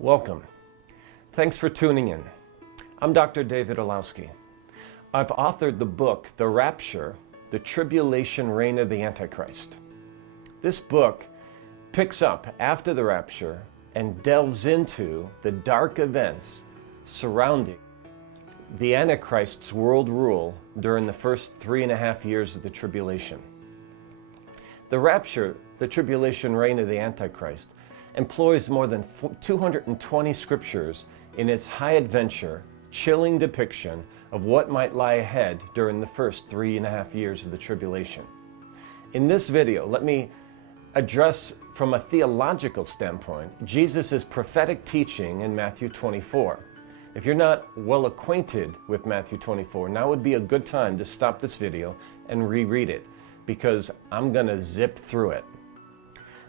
Welcome. Thanks for tuning in. I'm Dr. David Orlowski. I've authored the book, The Rapture, the Tribulation Reign of the Antichrist. This book picks up after the rapture and delves into the dark events surrounding the Antichrist's world rule during the first 3.5 years of the tribulation. The rapture, the tribulation reign of the Antichrist, employs more than 220 scriptures in its high adventure, chilling depiction of what might lie ahead during the first 3.5 years of the tribulation. In this video, let me address from a theological standpoint Jesus' prophetic teaching in Matthew 24. If you're not well acquainted with Matthew 24, now would be a good time to stop this video and reread it, because I'm going to zip through it.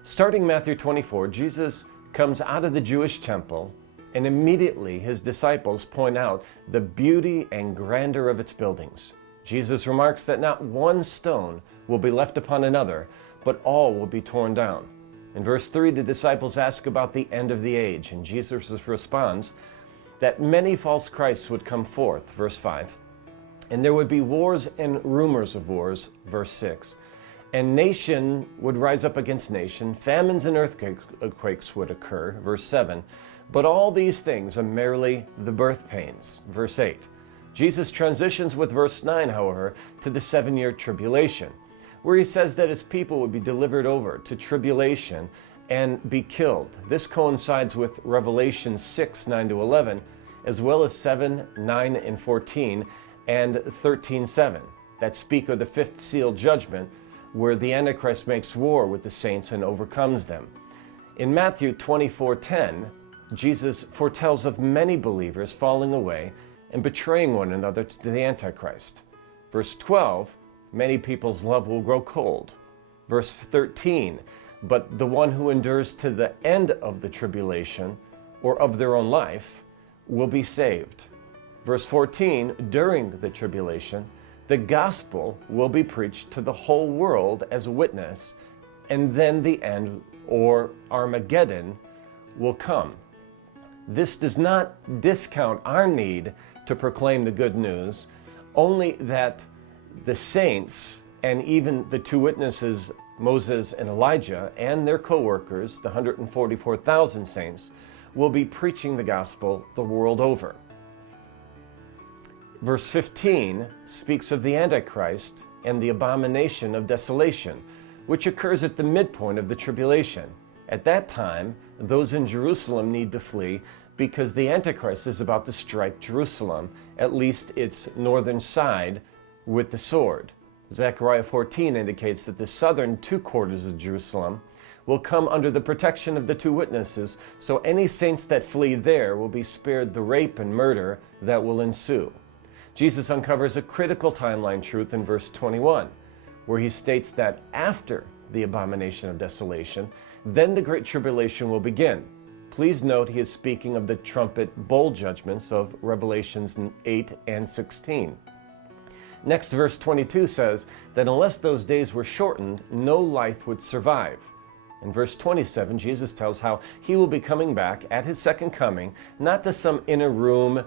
Starting Matthew 24, Jesus comes out of the Jewish temple, and immediately his disciples point out the beauty and grandeur of its buildings. Jesus remarks that not one stone will be left upon another, but all will be torn down. In verse 3, the disciples ask about the end of the age, and Jesus responds that many false Christs would come forth, verse 5, and there would be wars and rumors of wars, verse 6. And nation would rise up against nation, famines and earthquakes would occur, verse 7. But all these things are merely the birth pains, verse 8. Jesus transitions with verse 9, however, to the 7-year tribulation, where he says that his people would be delivered over to tribulation and be killed. This coincides with Revelation 6, 9-11, as well as 7, 9, and 14, and 13, 7, that speak of the fifth seal judgment, where the Antichrist makes war with the saints and overcomes them. In Matthew 24:10, Jesus foretells of many believers falling away and betraying one another to the Antichrist. Verse 12, many people's love will grow cold. Verse 13, but the one who endures to the end of the tribulation or of their own life will be saved. Verse 14, during the tribulation, the gospel will be preached to the whole world as a witness, and then the end, or Armageddon, will come. This does not discount our need to proclaim the good news, only that the saints and even the two witnesses, Moses and Elijah, and their co-workers, the 144,000 saints, will be preaching the gospel the world over. Verse 15 speaks of the Antichrist and the abomination of desolation, which occurs at the midpoint of the tribulation. At that time, those in Jerusalem need to flee because the Antichrist is about to strike Jerusalem, at least its northern side, with the sword. Zechariah 14 indicates that the southern two quarters of Jerusalem will come under the protection of the two witnesses, so any saints that flee there will be spared the rape and murder that will ensue. Jesus uncovers a critical timeline truth in verse 21, where he states that after the abomination of desolation, then the great tribulation will begin. Please note he is speaking of the trumpet bowl judgments of Revelations 8 and 16. Next, verse 22 says that unless those days were shortened, no life would survive. In verse 27, Jesus tells how he will be coming back at his second coming, not to some inner room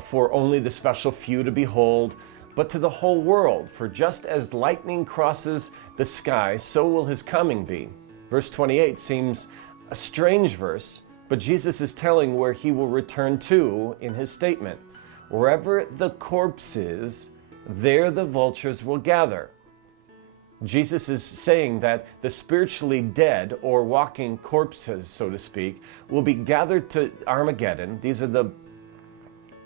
for only the special few to behold, but to the whole world. For just as lightning crosses the sky, so will his coming be. Verse 28 seems a strange verse, but Jesus is telling where he will return to in his statement. Wherever the corpse is, there the vultures will gather. Jesus is saying that the spiritually dead, or walking corpses, so to speak, will be gathered to Armageddon. These are the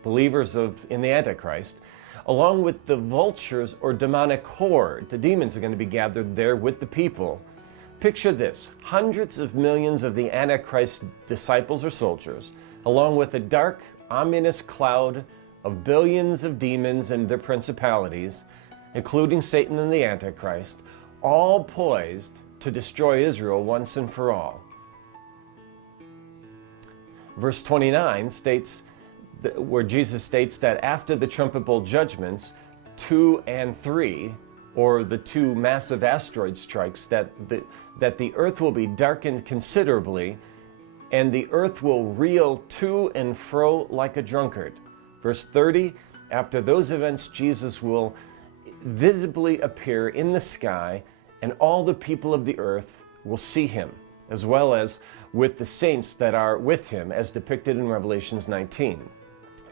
believers in the Antichrist, along with the vultures or demonic horde. The demons are going to be gathered there with the people. Picture this: hundreds of millions of the Antichrist disciples or soldiers, along with a dark, ominous cloud of billions of demons and their principalities, including Satan and the Antichrist, all poised to destroy Israel once and for all. Verse 29 states where Jesus states that after the trumpet bowl judgments 2 and 3, or the two massive asteroid strikes, that the earth will be darkened considerably and the earth will reel to and fro like a drunkard. Verse 30, after those events, Jesus will visibly appear in the sky, and all the people of the earth will see him, as well as with the saints that are with him, as depicted in Revelations 19.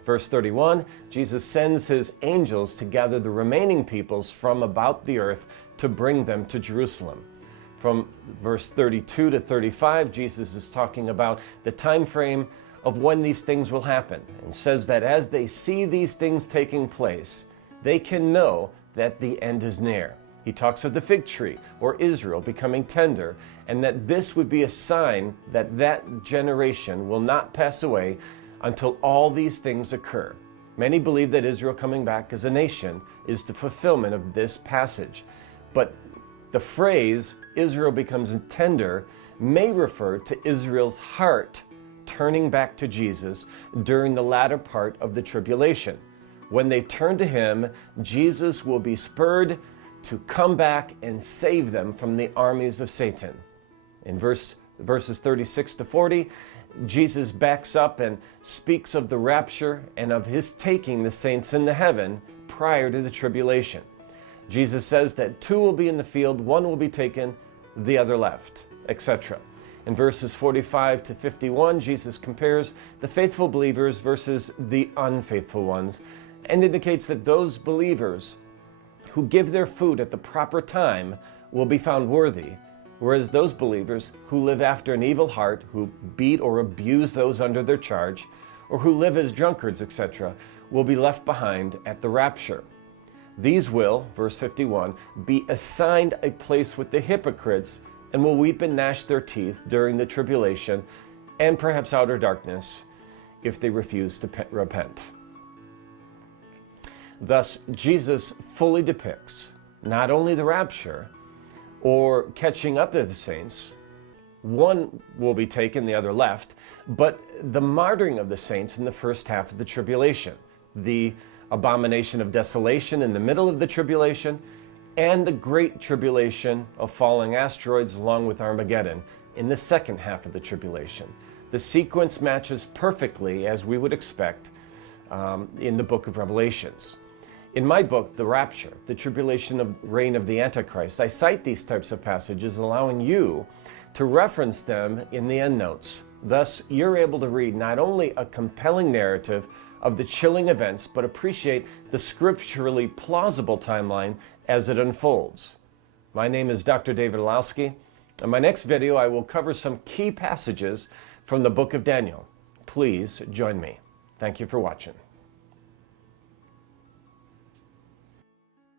Verse 31, Jesus sends his angels to gather the remaining peoples from about the earth to bring them to Jerusalem. From verse 32 to 35, Jesus is talking about the time frame of when these things will happen, and says that as they see these things taking place, they can know that the end is near. He talks of the fig tree, or Israel, becoming tender, and that this would be a sign that that generation will not pass away until all these things occur. Many believe that Israel coming back as a nation is the fulfillment of this passage. But the phrase, Israel becomes tender, may refer to Israel's heart turning back to Jesus during the latter part of the tribulation. When they turn to him, Jesus will be spurred to come back and save them from the armies of Satan. In verses 36 to 40, Jesus backs up and speaks of the rapture and of his taking the saints into heaven prior to the tribulation. Jesus says that 2 will be in the field, 1 will be taken, the other left, etc. In verses 45 to 51, Jesus compares the faithful believers versus the unfaithful ones, and indicates that those believers who give their food at the proper time will be found worthy, whereas those believers who live after an evil heart, who beat or abuse those under their charge, or who live as drunkards, etc., will be left behind at the rapture. These will, verse 51, be assigned a place with the hypocrites and will weep and gnash their teeth during the tribulation and perhaps outer darkness if they refuse to repent. Thus, Jesus fully depicts not only the rapture or catching up of the saints, 1 will be taken, the other left, but the martyring of the saints in the first half of the tribulation, the abomination of desolation in the middle of the tribulation, and the great tribulation of falling asteroids along with Armageddon in the second half of the tribulation. The sequence matches perfectly as we would expect in the book of Revelations. In my book, The Rapture, the tribulation reign of the Antichrist, I cite these types of passages, allowing you to reference them in the endnotes. Thus, you're able to read not only a compelling narrative of the chilling events, but appreciate the scripturally plausible timeline as it unfolds. My name is Dr. David Olowski. In my next video, I will cover some key passages from the book of Daniel. Please join me. Thank you for watching.